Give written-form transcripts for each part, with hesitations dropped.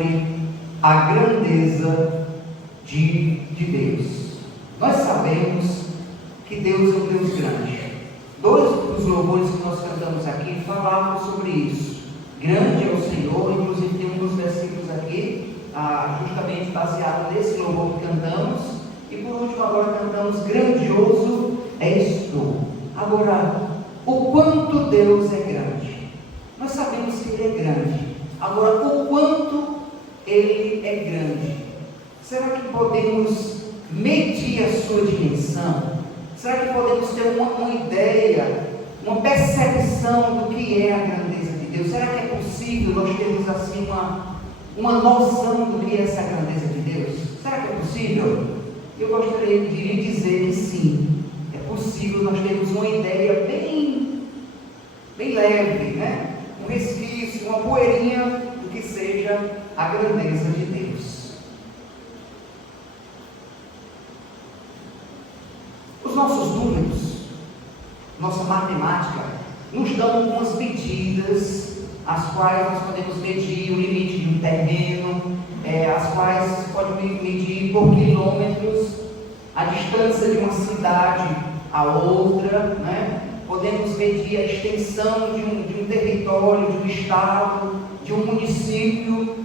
sobre a grandeza de Deus. Nós sabemos que Deus é um Deus grande. Dois dos louvores que nós cantamos aqui falavam sobre isso. Grande é o Senhor, inclusive tem um dos versículos aqui, justamente baseado nesse louvor que cantamos. E por último agora cantamos: grandioso és tu. Agora, o quanto Deus é grande. Nós sabemos que Ele é grande. Agora, o quanto Ele é grande. Será que podemos medir a sua dimensão? Será que podemos ter uma ideia, uma percepção do que é a grandeza de Deus? Será que é possível nós termos assim uma noção do que é essa grandeza de Deus? Será que é possível? Eu gostaria de lhe dizer que sim, é possível nós termos uma ideia bem leve, né? Um resquício, uma poeirinha do que seja a grandeza de Deus. Os nossos números, nossa matemática, nos dão algumas medidas, as quais nós podemos medir o limite de um terreno, as quais se pode medir por quilômetros a distância de uma cidade a outra, né? Podemos medir a extensão de um território, de um estado, de um município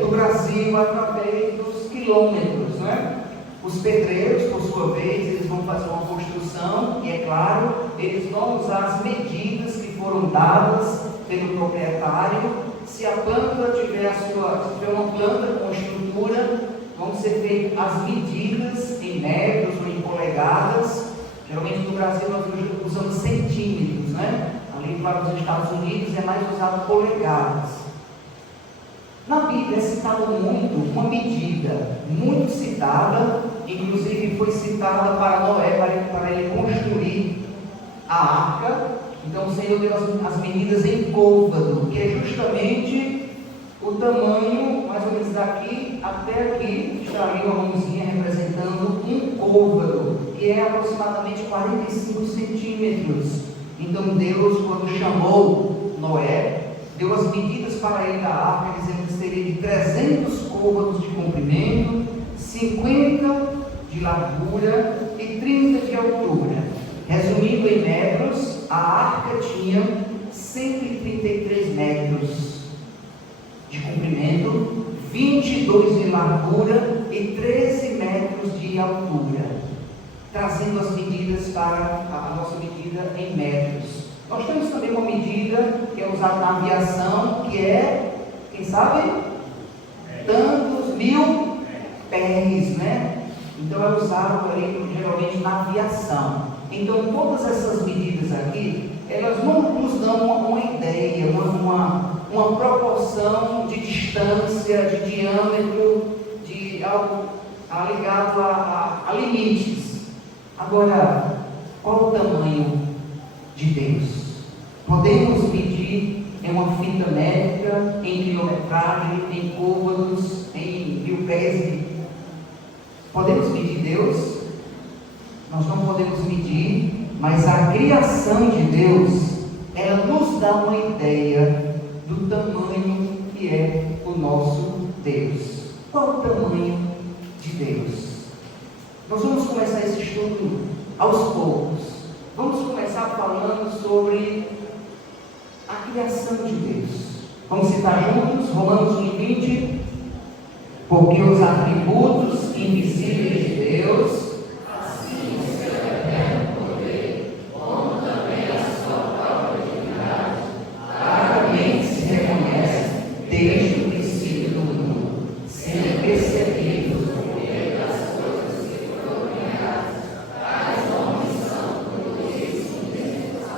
do Brasil através dos quilômetros, né? Os pedreiros, por sua vez, eles vão fazer uma construção e, é claro, eles vão usar as medidas que foram dadas pelo proprietário. Se a planta tiver uma planta com estrutura, vão ser feitas as medidas em metros ou em polegadas. Geralmente no Brasil nós usamos centímetros, né? Ali para os Estados Unidos é mais usado polegadas. Na Bíblia é citada muito uma medida, muito citada, inclusive foi citada para Noé, para ele construir a arca. Então o Senhor deu as medidas em côvado, que é justamente o tamanho, mais ou menos daqui até aqui, está ali uma mãozinha representando um côvado, que é aproximadamente 45 centímetros. Então Deus, quando chamou Noé, deu as medidas para ele da arca, dizendo que seria de 300 côvados de comprimento, 50 de largura e 30 de altura. Resumindo em metros, a arca tinha 133 metros de comprimento, 22 de largura e 13 metros de altura, trazendo as medidas para a nossa medida em metros. Nós temos também uma medida que é usada na aviação, que é, quem sabe? Tantos mil pés, né? Então é usado ali, geralmente na aviação. Então todas essas medidas aqui, elas não nos dão uma ideia, uma proporção de distância, de diâmetro, de algo ligado a limites. Agora, qual o tamanho de Deus? Podemos medir em uma fita métrica, em quilometragem, em côvados, em mil pés. Podemos medir Deus? Nós não podemos medir, mas a criação de Deus, ela nos dá uma ideia do tamanho que é o nosso Deus. Qual o tamanho de Deus? Nós vamos começar esse estudo aos poucos. Vamos começar falando sobre a criação de Deus. Vamos citar juntos Romanos 1:20. Porque os atributos invisíveis de Deus, assim o seu eterno poder, como também a sua própria divindade, claramente se reconhecem desde o princípio do mundo, sendo percebidos o poder das coisas que foram criadas, tais homens são como eles mesmos.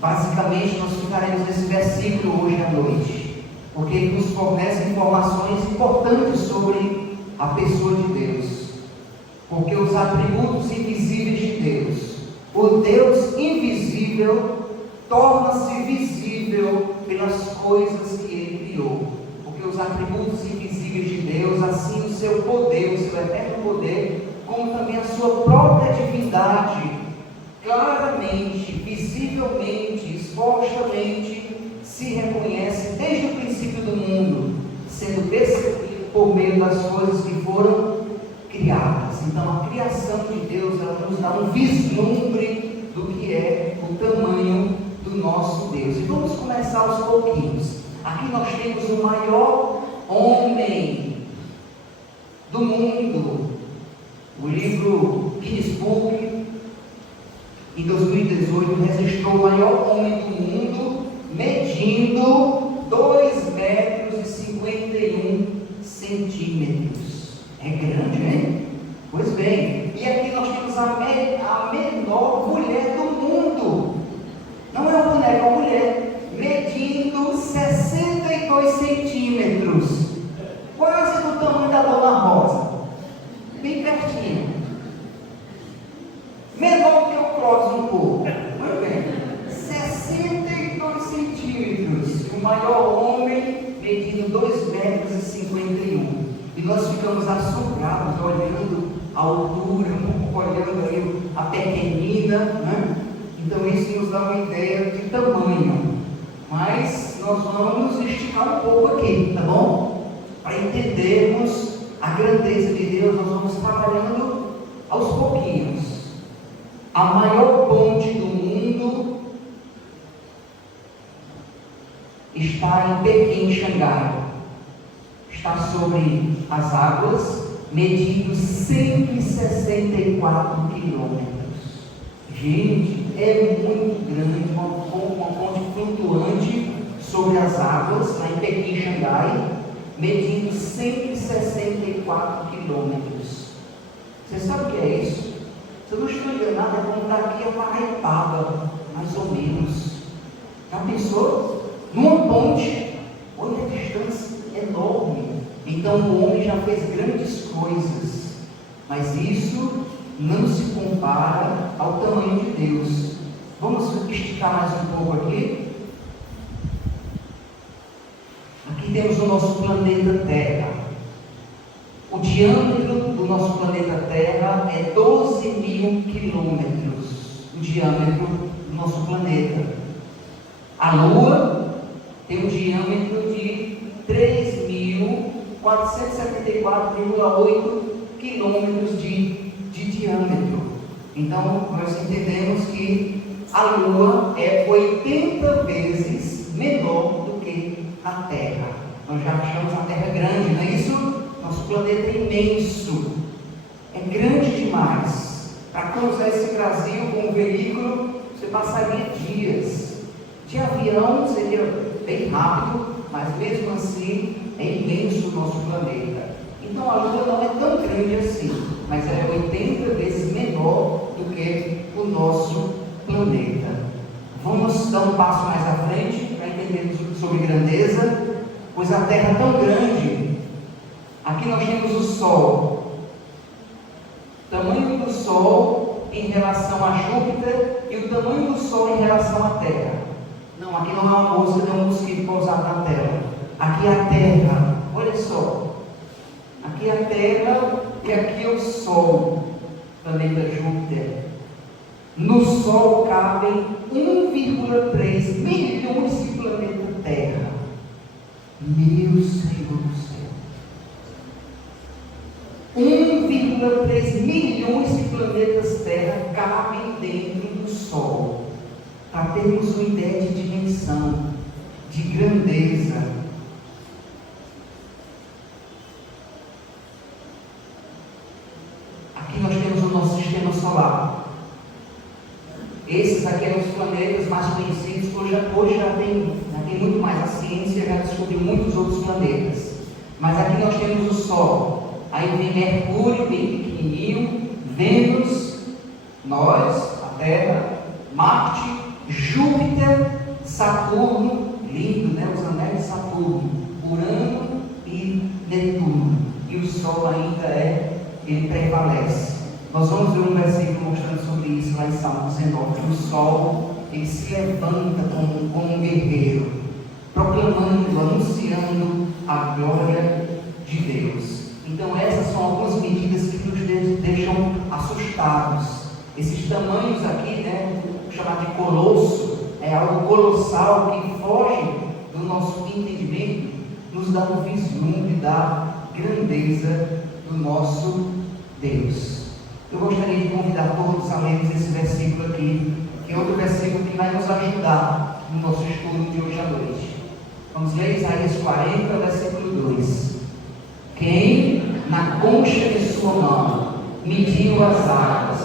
Basicamente, nós ficaremos nesse versículo hoje à noite, porque ele nos fornece informações importantes sobre a pessoa de Deus. Porque os atributos invisíveis de Deus, o Deus invisível, torna-se visível pelas coisas que ele criou. Porque os atributos invisíveis de Deus, assim o seu poder, o seu eterno poder, como também a sua própria divindade, claramente, visivelmente, expostamente, se reconhece desde o princípio do mundo, sendo percebido por meio das coisas que foram criadas. Então a criação de Deus, ela nos dá um vislumbre do que é o tamanho do nosso Deus. E vamos começar aos pouquinhos. Aqui nós temos o maior homem do mundo. O livro Guinness Book, em 2018, registrou o maior homem do mundo, medindo 2,51 metros. É grande, né? Pois bem, e aqui nós temos a menor mulher do mundo. Não é uma mulher, é uma mulher, medindo 62 centímetros. Quase do tamanho da Dona Rosa. Bem pertinho. Menor que o Clóvis um pouco. Muito bem. 62 centímetros. O maior homem medindo 2,51 metros. E nós ficamos assombrados olhando a altura, olhando ali a pequenina, né? Então isso nos dá uma ideia de tamanho. Mas nós vamos esticar um pouco aqui, tá bom? Para entendermos a grandeza de Deus, nós vamos trabalhando aos pouquinhos. A maior ponte do mundo está em Pequim, Xangai. Está sobre as águas, medindo 164 quilômetros. Gente, é muito grande, uma ponte flutuante sobre as águas, lá em Pequim, Xangai, medindo 164 quilômetros. Você sabe o que é isso? Se eu não estou enganado, é como daqui a Paraipaba, mais ou menos. Já pensou? Numa ponte, olha a distância enorme. Então o homem já fez grandes coisas, mas isso não se compara ao tamanho de Deus. Vamos esticar mais um pouco aqui. Aqui temos o nosso planeta Terra. O diâmetro do nosso planeta Terra é 12 mil quilômetros. O diâmetro do nosso planeta. A Lua tem um diâmetro de 3.474,8 quilômetros de diâmetro. Então nós entendemos que a Lua é 80 vezes menor do que a Terra. Nós já achamos a Terra grande, não é isso? Nosso planeta é imenso, é grande demais. Para cruzar esse Brasil com um veículo, você passaria dias. De avião seria bem rápido, mas mesmo assim é imenso o nosso planeta. Então a Lua não é tão grande assim, mas ela é 80 vezes menor do que o nosso planeta. Vamos dar um passo mais à frente para entender sobre grandeza, pois a Terra é tão grande. Aqui nós temos o Sol, tamanho do Sol em relação a Júpiter e o tamanho do Sol em relação à Terra. Não, aqui não é uma mosca, não é um mosquito pousado na Terra. Aqui é a Terra, olha só. Aqui é a Terra e aqui é o Sol, planeta Júpiter. No Sol cabem 1,3 milhões de planetas Terra. Meu Senhor do céu. 1,3 milhões de planetas Terra cabem dentro do Sol. Para termos uma ideia de dimensão, de grandeza. Aqui nós temos o nosso sistema solar. Esses aqui são os planetas mais conhecidos. Hoje já tem muito mais. A ciência já descobriu muitos outros planetas. Mas aqui nós temos o Sol. Aí vem Mercúrio, bem pequenininho, Vênus, nós, a Terra, Marte, Júpiter, Saturno, lindo, né? Os anéis de Saturno, Urano e Netuno. E o Sol ainda ele prevalece. Nós vamos ver um versículo mostrando sobre isso lá em Salmo 19, que o Sol, ele se levanta como um guerreiro, proclamando, anunciando a glória de Deus. Então essas são algumas medidas que nos deixam assustados. Esses tamanhos aqui, né, chamado de colosso, é algo colossal que foge do nosso entendimento. nos dá um vislumbre da grandeza do nosso Deus. Eu gostaria de convidar todos a lermos esse versículo aqui, que é outro versículo que vai nos ajudar no nosso estudo de hoje à noite. Vamos ler Isaías 40, versículo 2. Quem na concha de sua mão mediu as águas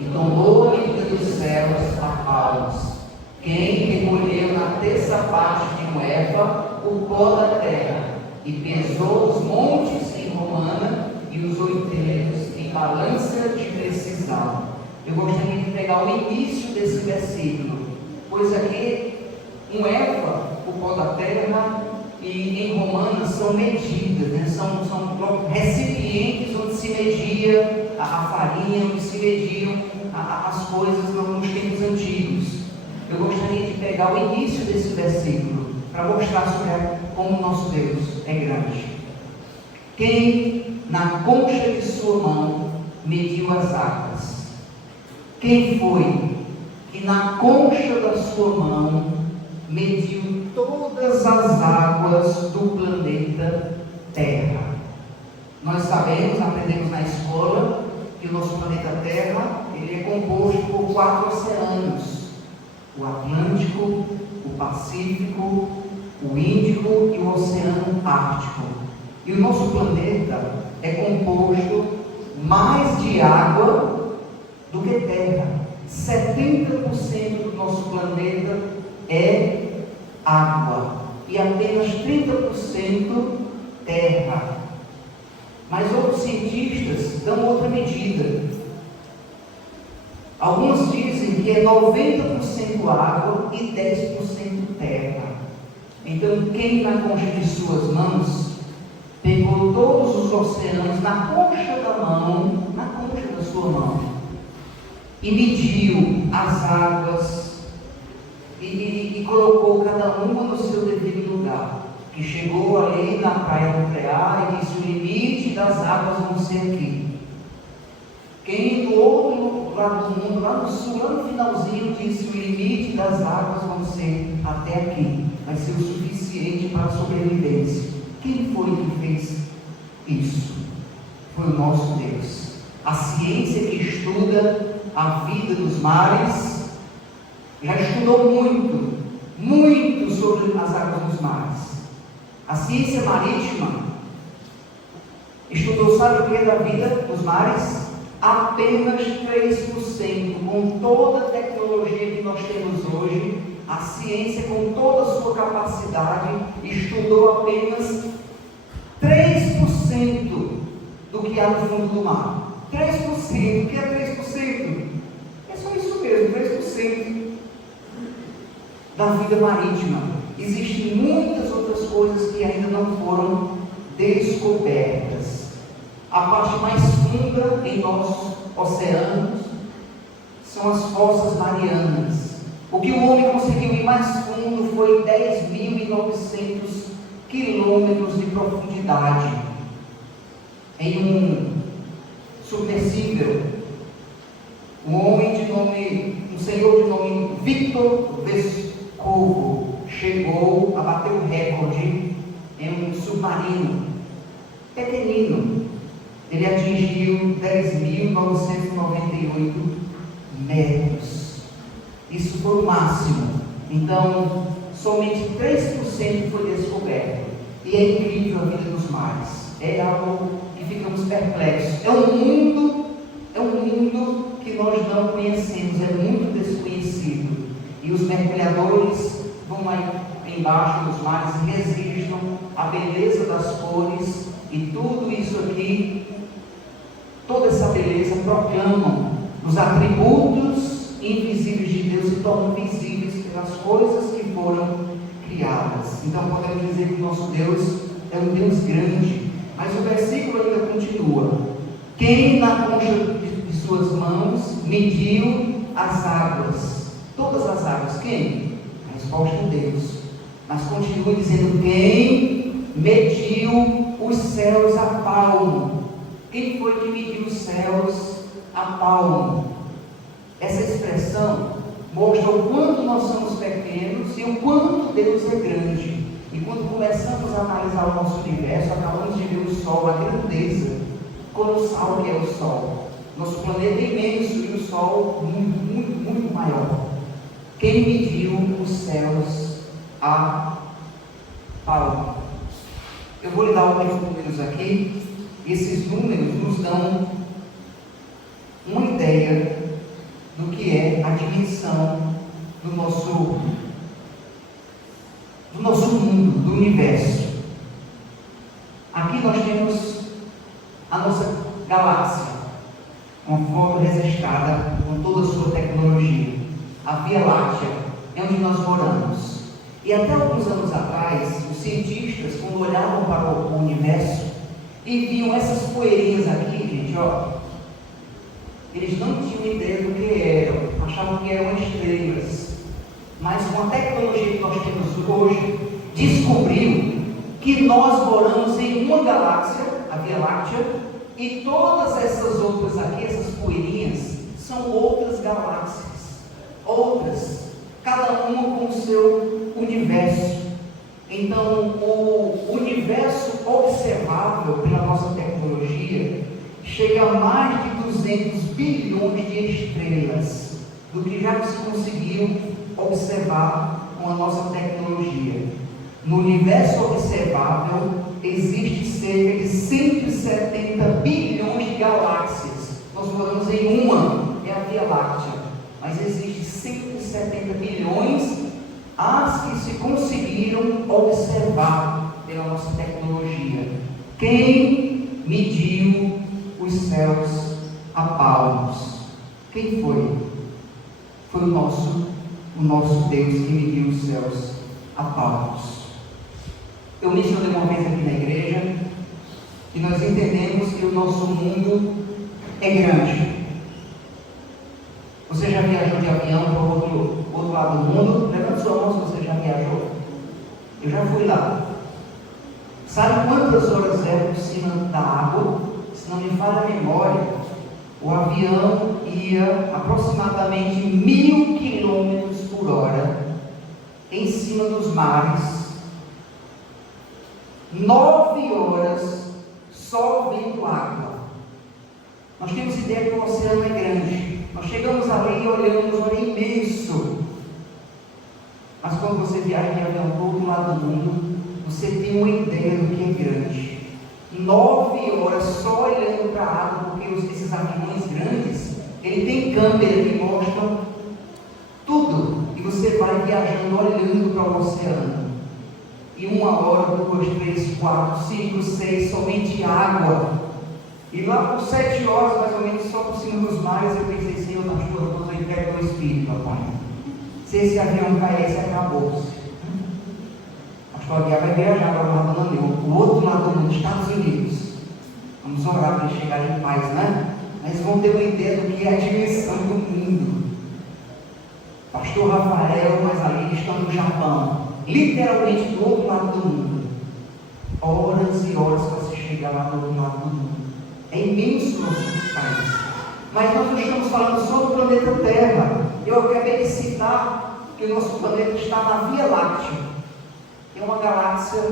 e tomou a medida dos céus a palmos. Quem recolheu na terça parte de um efa o pó da terra e pesou os montes em romana e os outeiros em balança de precisão. Eu gostaria de pegar o início desse versículo, pois aqui um efa, o pó da terra, e em romana são medidas, né? são recipientes onde se media a farinha, onde se mediam as coisas nos tempos antigos. Eu gostaria de pegar o início desse versículo para mostrar sobre como o nosso Deus é grande. Quem na concha de sua mão mediu as águas? Quem foi que na concha da sua mão mediu todas as águas do planeta Terra? Nós sabemos, aprendemos na escola, que o nosso planeta Terra ele é composto por 4 oceanos: o Atlântico, o Pacífico, o Índico e o Oceano Ártico. E o nosso planeta é composto mais de água do que terra. 70% do nosso planeta é água e apenas 30% terra. Mas outros cientistas dão outra medida. Alguns dizem que é 90% água e 10% terra. Então, quem na concha de suas mãos pegou todos os oceanos na concha da mão, na concha da sua mão, e mediu as águas e colocou cada uma no seu devido lugar, que chegou ali na praia do Preá e disse: o limite das águas vão ser aqui. Quem do outro lado do mundo, lá no sul, lá no finalzinho, disse: o limite das águas vão ser até aqui, vai ser o suficiente para a sobrevivência. Quem foi que fez isso? Foi o nosso Deus. A ciência que estuda a vida dos mares já estudou muito sobre as águas dos mares. A ciência marítima estudou, sabe o que é da vida dos mares? Apenas 3%. Com toda a tecnologia que nós temos hoje, a ciência, com toda a sua capacidade, estudou apenas 3% do que há no fundo do mar. 3%. O que é 3%? É só isso mesmo, 3% da vida marítima. Existem muitas outras coisas que ainda não foram descobertas. A parte mais funda em nossos oceanos são as fossas marianas. O que o homem conseguiu ir mais fundo foi 10.900 quilômetros de profundidade em um submersível. Um senhor de nome Victor Vescovo chegou a bater o recorde em um submarino pequenino. Ele atingiu 10.998 metros. Isso foi o máximo. Então, somente 3% foi descoberto. E é incrível a vida dos mares. É algo que ficamos perplexos. É um mundo que nós não conhecemos, é muito desconhecido. E os mergulhadores vão aí embaixo dos mares e registram a beleza das cores e tudo isso aqui. Toda essa beleza proclamam os atributos invisíveis de Deus se tornam visíveis pelas coisas que foram criadas. Então podemos dizer que o nosso Deus é um Deus grande. Mas o versículo ainda continua: quem na concha de suas mãos mediu as águas? Todas as águas. Quem? A resposta é Deus. Mas continua dizendo: quem mediu os céus a palmo? Quem foi que mediu os céus a palmo? Essa expressão mostra o quanto nós somos pequenos e o quanto Deus é grande. E quando começamos a analisar o nosso universo, acabamos de ver o Sol, a grandeza colossal que é o Sol. Nosso planeta é imenso e o Sol muito, muito, muito maior. Quem mediu os céus a palmo? Eu vou lhe dar alguns números aqui. Esses números nos dão uma ideia do que é a dimensão do nosso mundo, do universo. Aqui nós temos a nossa galáxia, uma foto registrada com toda a sua tecnologia. A Via Láctea é onde nós moramos. E até alguns anos atrás, os cientistas, quando olhavam para o universo e viam essas poeirinhas aqui, gente, ó, eles não tinham ideia do que eram, achavam que eram estrelas. Mas com a tecnologia que nós temos hoje, descobriu que nós moramos em uma galáxia, a Via Láctea, e todas essas outras aqui, essas poeirinhas, são outras galáxias, outras, cada uma com o seu universo. Então, o universo observável pela nossa tecnologia chega a mais de 200 bilhões de estrelas, do que já se conseguiu observar com a nossa tecnologia. No universo observável existe cerca de 170 bilhões de galáxias. Nós moramos em uma, é a Via Láctea, mas existe 170 bilhões as que se conseguiram observar pela nossa tecnologia. Quem mediu os céus a palmos? Quem foi? Foi o nosso Deus que mediu os céus a palmos. Eu mencionei uma vez aqui na igreja que nós entendemos que o nosso mundo é grande. Você já viajou de avião para o outro lado do mundo? Levante sua mão se você já viajou. Eu já fui lá. Sabe quantas horas é por cima da água? Se não me falha a memória, o avião ia aproximadamente 1000 km por hora em cima dos mares. 9 horas só vendo água. Nós temos ideia que o oceano é grande. Nós chegamos ali e olhamos, olha, é imenso. Mas quando você viaja de avião para o outro lado do mundo, você tem uma ideia do que é grande. 9 horas só olhando para a água, porque esses aviões grandes, ele tem câmera que mostram tudo. E você vai viajando, olhando para o oceano. E 1 hora, 2, 3, 4, 5, 6, somente água. E lá por 7 horas, mais ou menos, só por cima dos mares, eu pensei, Senhor, nas tuas mãos eu entrego o Espírito, papai. Se esse avião caísse, acabou-se. Pastor Aguiar vai viajar para o lado do o outro lado do mundo, Estados Unidos. Vamos orar para eles chegarem em paz, né? Mas vão ter uma ideia do que é a dimensão do mundo. Pastor Rafael, mas ali eles estão no Japão, literalmente do outro lado do mundo. Horas e horas para se chegar lá do outro lado do mundo. É imenso o nosso país. Mas nós não estamos falando só do planeta Terra. Eu acabei de citar que o nosso planeta está na Via Láctea. É uma galáxia,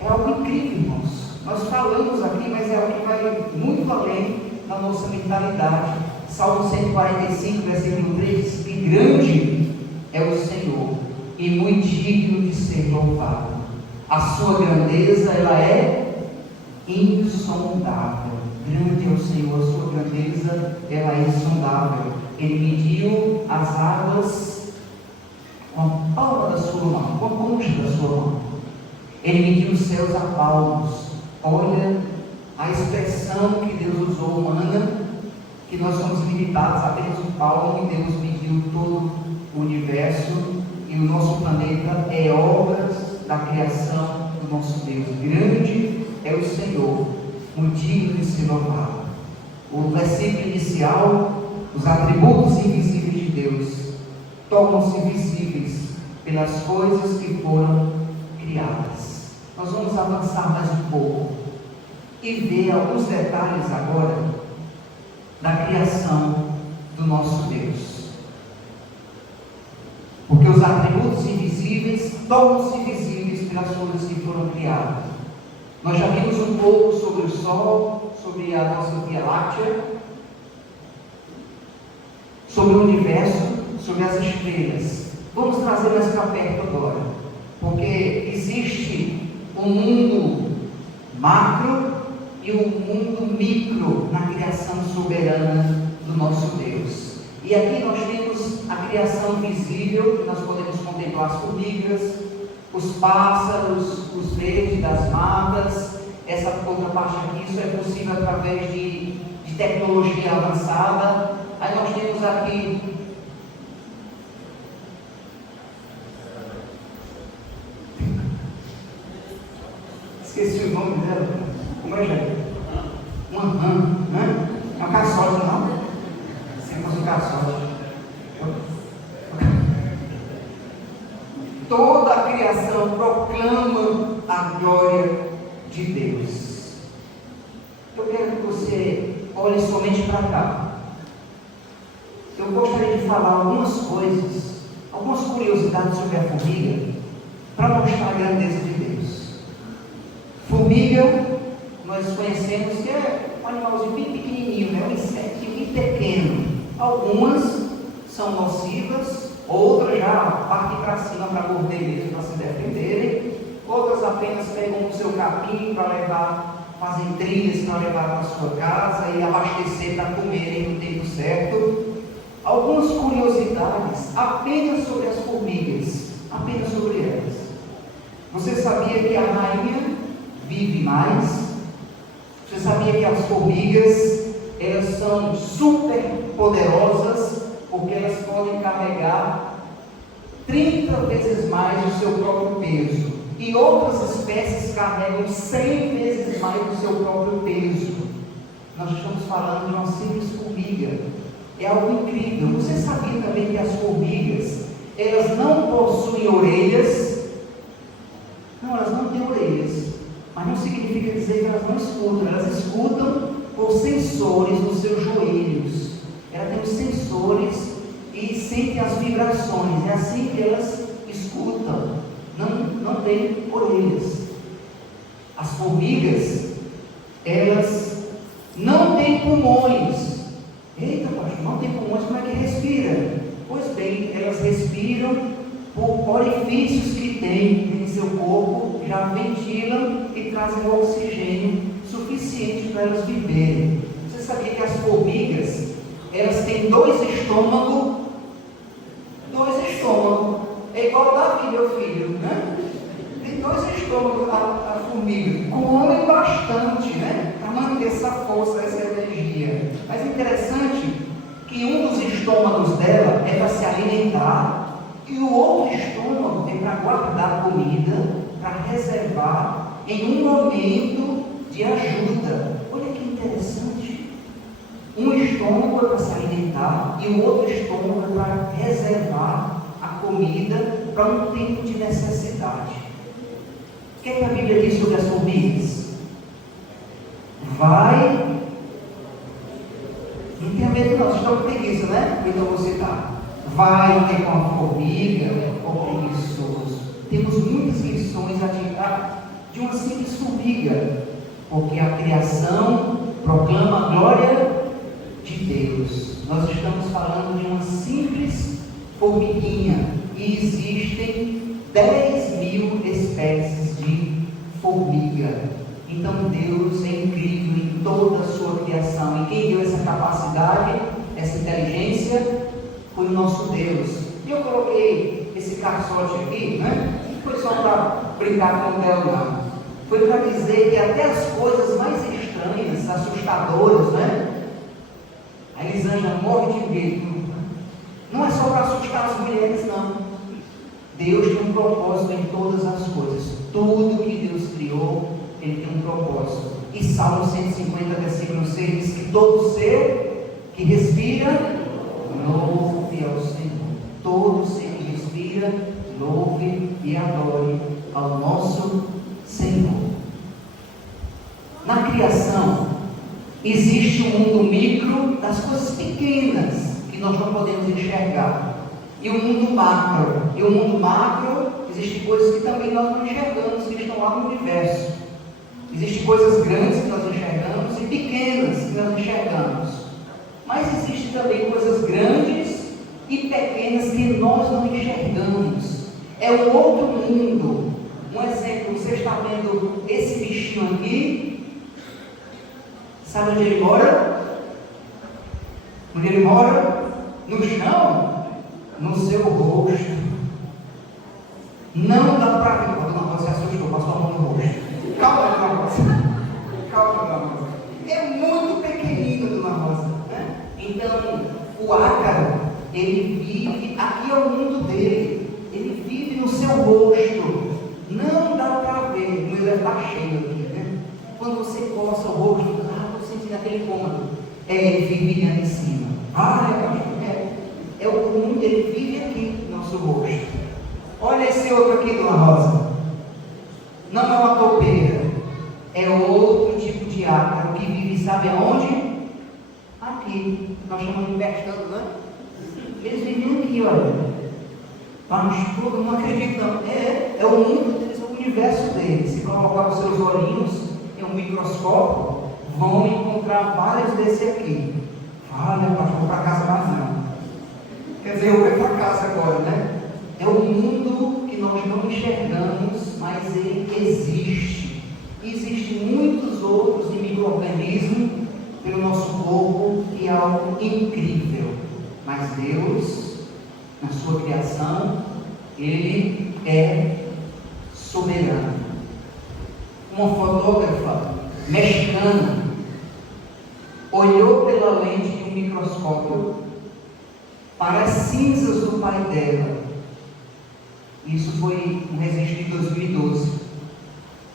é algo incrível, irmãos. Nós falamos aqui, mas é algo que vai muito além da nossa mentalidade. Salmo 145, versículo 3 diz que grande é o Senhor e muito digno de ser louvado. A sua grandeza, ela é insondável. Grande é o Senhor, a sua grandeza, ela é insondável. Ele mediu as águas com a palma da sua mão, com a concha da sua mão. Ele mediu os céus a palmos. Olha a expressão que Deus usou humana, que nós somos limitados a apenas um palmo, e Deus mediu todo o universo, e o nosso planeta é obras da criação do nosso Deus. Grande é o Senhor, muito digno de ser louvado. O versículo inicial, os atributos invisíveis de Deus tornam-se visíveis pelas coisas que foram criadas. Nós vamos avançar mais um pouco e ver alguns detalhes agora da criação do nosso Deus. Porque os atributos invisíveis tornam-se visíveis pelas coisas que foram criadas. Nós já vimos um pouco sobre o Sol, sobre a nossa Via Láctea, sobre o universo, sobre as estrelas. Vamos trazer mais para perto agora, porque existe um mundo macro e um mundo micro na criação soberana do nosso Deus. E aqui nós temos a criação visível, que nós podemos contemplar as formigas, os pássaros, os verdes das matas. Essa outra parte aqui, isso é possível através de tecnologia avançada. Aí nós temos aqui esqueci o nome dela. Como é, gente? Uma rã, né? É um caçote, não? Se fosse um caçote. Toda a criação proclama a glória de Deus. Eu quero que você olhe somente para cá. Eu gostaria de falar algumas coisas, algumas curiosidades sobre a formiga, para mostrar a grandeza de Deus. Formiga, nós conhecemos que é um animalzinho bem pequenininho, né? Um insetinho bem pequeno. Algumas são nocivas, outras já partem para cima para morder mesmo, para se defenderem. Outras apenas pegam o seu capim para levar, fazem trilhas para levar para a sua casa e abastecer para comerem no tempo certo. Algumas curiosidades apenas sobre as formigas, apenas sobre elas. Você sabia que a rainha vive mais? Você sabia que as formigas, elas são super poderosas, porque elas podem carregar 30 vezes mais o seu próprio peso, e outras espécies carregam 100 vezes mais o seu próprio peso. Nós estamos falando de uma simples formiga. É algo incrível. Você sabia também que as formigas, elas não possuem orelhas? Não, elas não têm orelhas, mas não significa dizer que elas não escutam. Elas escutam por sensores nos seus joelhos. Elas têm os sensores e sentem as vibrações. É assim que elas escutam. Não têm orelhas. As formigas, elas não têm pulmões. Eita, pastor, não tem pulmões, como é que respira? Pois bem, elas respiram por orifícios que têm em seu corpo, já ventilam e trazem oxigênio suficiente para elas viverem. Você sabia que as formigas, elas têm dois estômagos? É igual Davi, meu filho, né? Tem dois estômagos a formiga, comem bastante, né? Para manter essa força, essa energia. Mas é interessante que um dos estômagos dela é para se alimentar e o outro estômago é para guardar comida, para reservar em um momento de ajuda. Olha que interessante. Um estômago é para se alimentar e o outro estômago é para reservar a comida para um tempo de necessidade. O que é que a Bíblia diz sobre as formigas? Vai, não tenha medo não, vocês estão com preguiça, né? Então você está, vai ter com a formiga, ou preguiçoso. Temos muitas lições a tirar de uma simples formiga, porque a criação proclama a glória de Deus. Nós estamos falando de uma simples formiguinha, e existem 10.000 espécies de formiga. Então Deus é incrível em toda a sua criação, e quem deu essa capacidade, essa inteligência, foi o nosso Deus. E eu coloquei esse caçote aqui, né? Não foi só para brincar com o Theo, não. Foi para dizer que até as coisas mais estranhas, assustadoras, né? A Elisângela morre de medo. Não é só para assustar as mulheres, não. Deus tem um propósito em todas as coisas. Tudo que Deus criou, Ele tem um propósito. E Salmo 150, versículo 6 diz que todo ser que respira, louve ao Senhor. Todo ser que respira, louve e adore ao nosso Senhor. Na criação, existe um mundo micro das coisas pequenas que nós não podemos enxergar, e o mundo macro. E o mundo macro existem coisas que também nós não enxergamos, que estão lá no universo. Existem coisas grandes que nós enxergamos e pequenas que nós enxergamos. Mas existem também coisas grandes e pequenas que nós não enxergamos. É um outro mundo. Um exemplo, você está vendo esse bichinho aqui? Sabe onde ele mora? Onde ele mora? No chão? No seu rosto. Não dá para ver. Quando não, você assustou, passou a mão no rosto. Calma, Dona Rosa. Calma, Dona Rosa. É muito pequenino, Dona Rosa. Né? Então, o ácaro, ele vive, aqui é o mundo dele. Ele vive no seu rosto. Não dá para ver, mas ele está cheio aqui, né? Quando você coça o rosto, estou sentindo aquele cômodo. Ele vive ali em cima. É o mundo, ele vive aqui no nosso rosto. Olha esse outro aqui, Dona Rosa. Não é uma topeira, é outro tipo de ácaro que vive, sabe aonde? Aqui. Nós chamamos de pestando, né? Eles vivem aqui, olha. Mas todo não acredita, não. É o mundo deles, é o universo deles. Se colocar os seus olhinhos em um microscópio, vão encontrar vários desse aqui. Olha, pastor, vou para casa mais não. Quer dizer, eu vou para casa agora, né? É um mundo que nós não enxergamos, mas ele existe. Existem muitos outros micro-organismos pelo nosso corpo, que é algo incrível. Mas Deus, na sua criação, Ele é soberano. Uma fotógrafa mexicana olhou pela lente de um microscópio para as cinzas do pai dela. Isso foi um registro de 2012.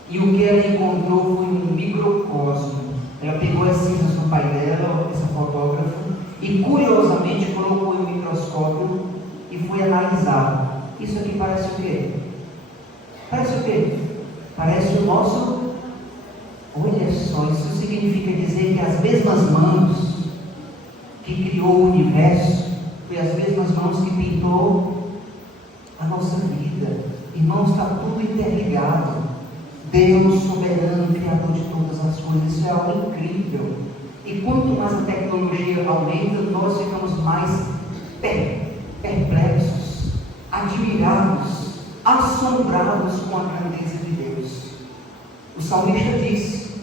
E o que ela encontrou foi um microcosmo. Ela pegou as cinzas do pai dela, essa fotógrafa, e curiosamente colocou em um microscópio e foi analisar. Isso aqui parece o quê? Parece o quê? Parece o nosso... Olha só, isso significa dizer que as mesmas mãos que criou o universo, foi as mesmas mãos que pintou a nossa vida. Irmãos, está tudo interligado. Deus soberano, criador de todas as coisas, isso é algo incrível. E quanto mais a tecnologia aumenta, nós ficamos mais perplexos, admirados, assombrados com a grandeza de Deus. O salmista diz: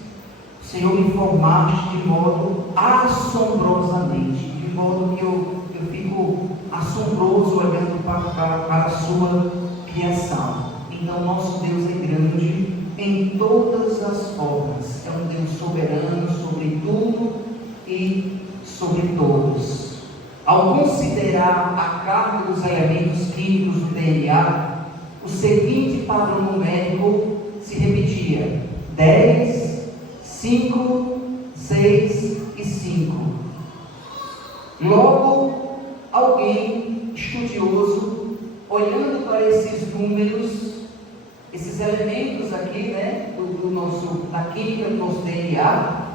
Senhor, me formaste de modo assombrosamente, de modo que eu fico assombroso olhando para a sua criação. Então, nosso Deus é grande em todas as obras. É um Deus soberano sobre tudo e sobre todos. Ao considerar a carga dos elementos químicos do DNA, o seguinte padrão numérico se repetia: 10, 5, 6 e 5. Logo, alguém estudioso, olhando para esses números, esses elementos aqui, né, da química do nosso DNA,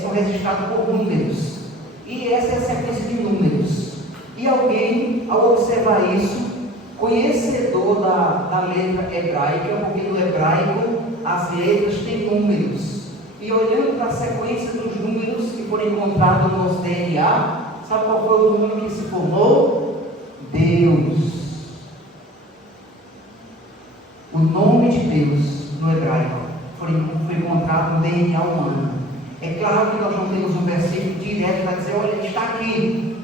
são registrados por números. E essa é a sequência de números. E alguém, ao observar isso, conhecedor da letra hebraica, porque no hebraico as letras têm números. E olhando para a sequência dos números que foram encontrados no nosso DNA, sabe qual foi o número que se formou? Deus. O nome de Deus no hebraico foi encontrado no DNA humano. É claro que nós não temos um versículo direto para dizer, olha, ele está aqui.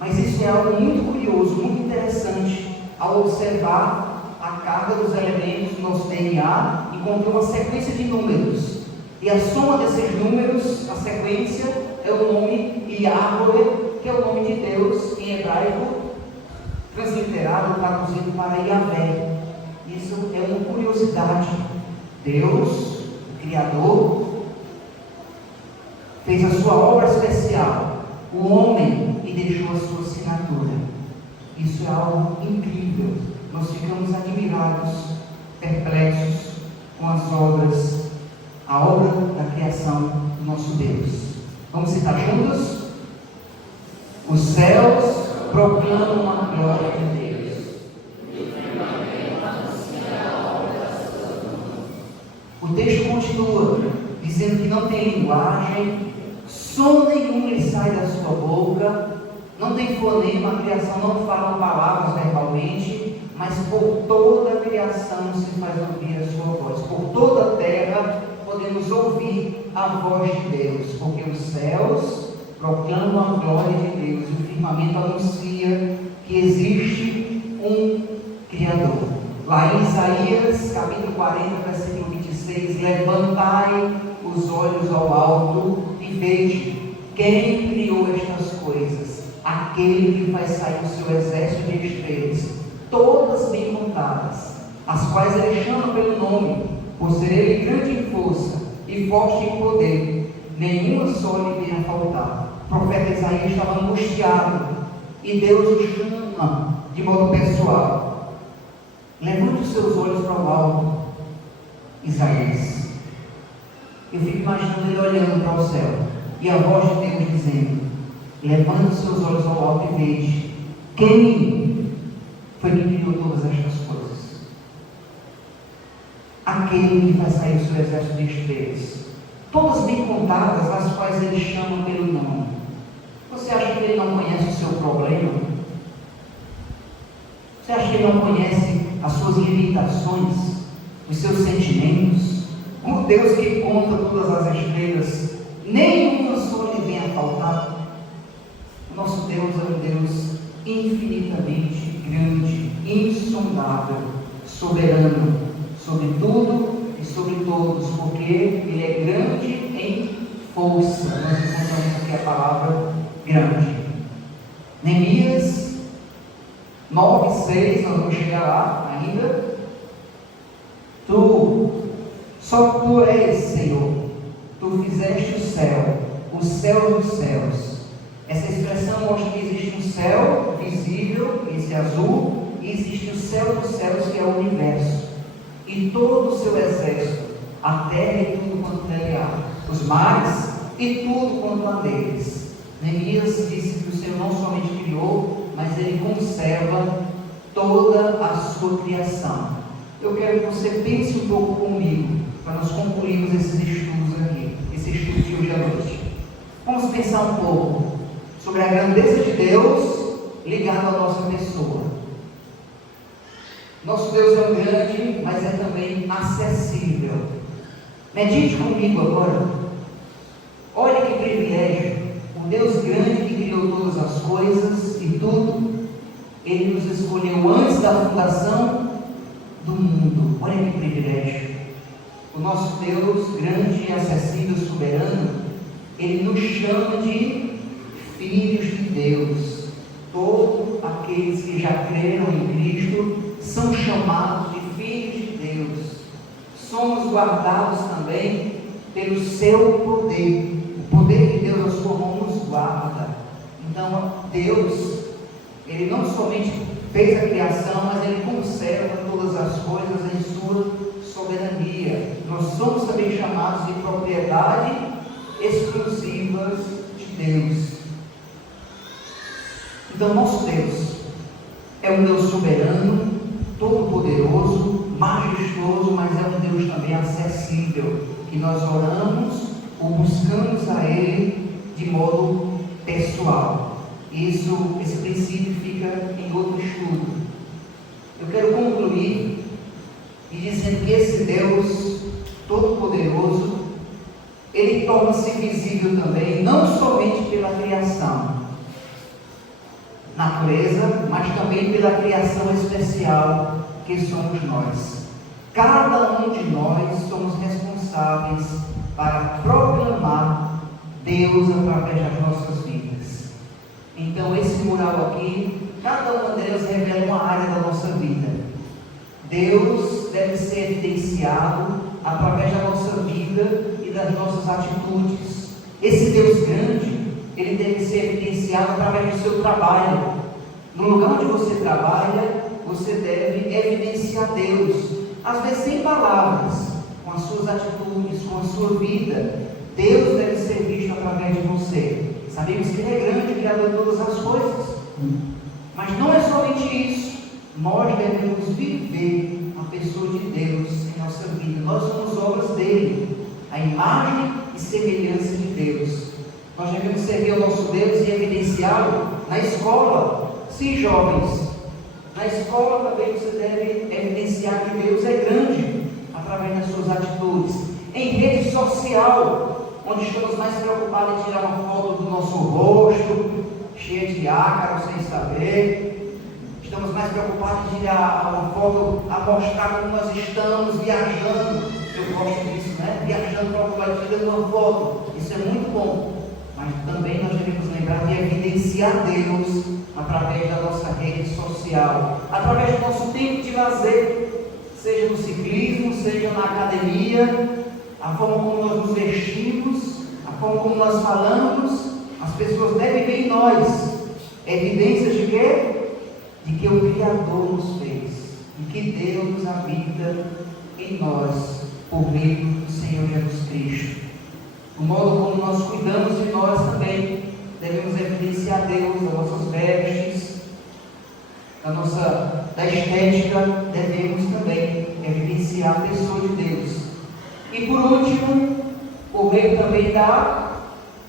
Mas isso é algo muito curioso, muito interessante. Ao observar a carga dos elementos do nosso DNA, encontrou uma sequência de números. E a soma desses números, a sequência, é o nome Yahweh, que é o nome de Deus em hebraico, transliterado, traduzido para Yahvé. Isso é uma curiosidade. Deus, o Criador, fez a sua obra especial, o homem, e deixou a sua assinatura. Isso é algo incrível. Nós ficamos admirados, perplexos com as obras, a obra da criação do nosso Deus. Vamos citar juntos? Os céus proclamam a glória de Deus. E o firmamento O texto continua dizendo que não tem linguagem, som nenhum lhe sai da sua boca, não tem fonema, a criação não fala palavras verbalmente, mas por toda a criação se faz ouvir a sua voz. Por toda a terra podemos ouvir a voz de Deus, porque os céus proclamam a glória de Deus, e o firmamento anuncia que existe um Criador. Lá em Isaías, capítulo 40, versículo 26, levantai os olhos ao alto e vede quem criou estas coisas, aquele que faz sair o seu exército de estrelas, todas bem contadas, as quais ele chama pelo nome, por ser ele grande em força e forte em poder, nenhuma só lhe venha faltar. O profeta Isaías estava angustiado, e Deus o chama de modo pessoal. Levante os seus olhos para o alto, Isaías. Eu fico imaginando ele olhando para o céu, e a voz de Deus dizendo: levante os seus olhos ao alto e veja quem foi que criou todas estas coisas. Aquele que faz sair o seu exército de estrelas, todas bem contadas, as quais ele chama pelo nome. Você acha que ele não conhece o seu problema? Você acha que ele não conhece as suas limitações, os seus sentimentos? O Deus que conta todas as estrelas, nenhuma só lhe venha a faltar. Nosso Deus é um Deus infinitamente grande, insondável, soberano sobre tudo e sobre todos, porque Ele é grande em força. Nós encontramos aqui a palavra grande. Neemias 9:6, nós vamos chegar lá ainda. Só tu és, Senhor, tu fizeste o céu dos céus. Essa expressão mostra que existe um céu visível, esse azul, e existe o céu dos céus, que é o universo, e todo o seu exército, a terra e tudo quanto nele há, os mares e tudo quanto há deles. Neemias disse que o Senhor não somente criou, mas Ele conserva toda a sua criação. Eu quero que você pense um pouco comigo, para nós concluirmos esses estudos aqui, esse estudo de hoje à noite. Vamos pensar um pouco sobre a grandeza de Deus ligado à nossa pessoa. Nosso Deus é grande, mas é também acessível. Medite comigo agora. Olha que privilégio. O Deus grande que criou todas as coisas e tudo, Ele nos escolheu antes da fundação do mundo. Olha que privilégio. O nosso Deus grande, acessível, soberano, Ele nos chama de filhos de Deus. Todos aqueles que já creram em Cristo são chamados de filhos de Deus. Somos guardados também pelo seu poder. O poder de Deus, a sua mão nos guarda. Então Deus, Ele não somente fez a criação, mas Ele conserva todas as coisas em sua soberania. Nós somos também chamados de propriedade exclusivas de Deus. Então nosso Deus é um Deus soberano, todo-poderoso, majestoso, mas é um Deus também acessível, que nós oramos ou buscamos a Ele de modo pessoal. Esse princípio fica em outro estudo. Eu quero concluir e dizendo que esse Deus todo-poderoso, Ele torna-se visível também, não somente pela criação, natureza, mas também pela criação especial que somos nós. Cada um de nós somos responsáveis para proclamar Deus através das nossas vidas. Então esse mural aqui, cada uma delas revela uma área da nossa vida. Deus deve ser evidenciado através da nossa vida e das nossas atitudes. Esse Deus grande, Ele deve ser evidenciado através do seu trabalho. No lugar onde você trabalha, você deve evidenciar Deus, às vezes sem palavras, com as suas atitudes, com a sua vida. Deus deve ser visto através de você. Sabemos que Ele é grande, Criador de todas as coisas, mas não é somente isso. nós devemos viver a pessoa de Deus em nossa vida. Nós somos obras dele, a imagem e semelhança de Deus. Nós devemos servir ao nosso Deus e evidenciá-lo na escola. Sim, jovens, na escola também você deve evidenciar que Deus é grande através das suas atitudes. Em rede social, onde estamos mais preocupados em tirar uma foto do nosso rosto, cheia de ácaro, sem saber. Estamos mais preocupados em tirar uma foto, a mostrar como nós estamos viajando. Eu gosto disso, né? Viajando para o lado, tirando uma foto. Isso é muito bom. Mas também nós devemos lembrar de evidenciar Deus através da nossa rede social, através do nosso tempo de lazer, seja no ciclismo, seja na academia, a forma como nós nos vestimos, a forma como nós falamos. As pessoas devem ver em nós evidências de quê? De que o Criador nos fez, e que Deus habita em nós, por meio do Senhor Jesus Cristo. O modo como nós cuidamos de nós também, devemos evidenciar Deus, das nossas vestes, da estética, devemos também evidenciar a pessoa de Deus. E por último, por meio também da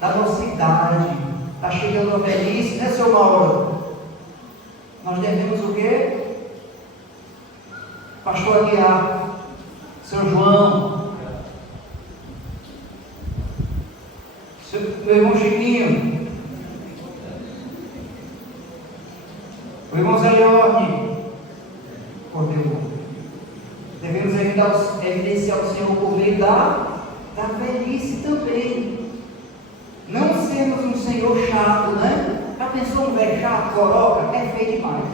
nossa idade. Está chegando a velhice, né, seu Mauro? Nós devemos o quê? Pastor Aguiar, seu João, meu irmão Chiquinho, o irmão Zé Leone, devemos evidenciar o Senhor por meio da velhice também. Não sermos um Senhor chato, né? Já pensou um velho chato, coroca? É feio demais.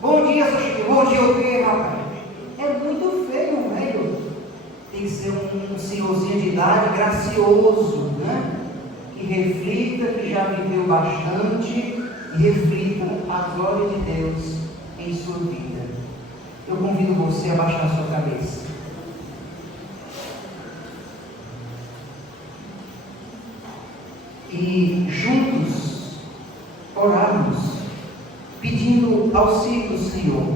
Bom dia, seu Chiquinho. Bom dia, o quê, rapaz? É muito feio um velho. Tem que ser um senhorzinho de idade gracioso, né? Que reflita, que já viveu bastante e reflita a glória de Deus em sua vida. Eu convido você a baixar a sua cabeça. E juntos orarmos, pedindo auxílio do Senhor.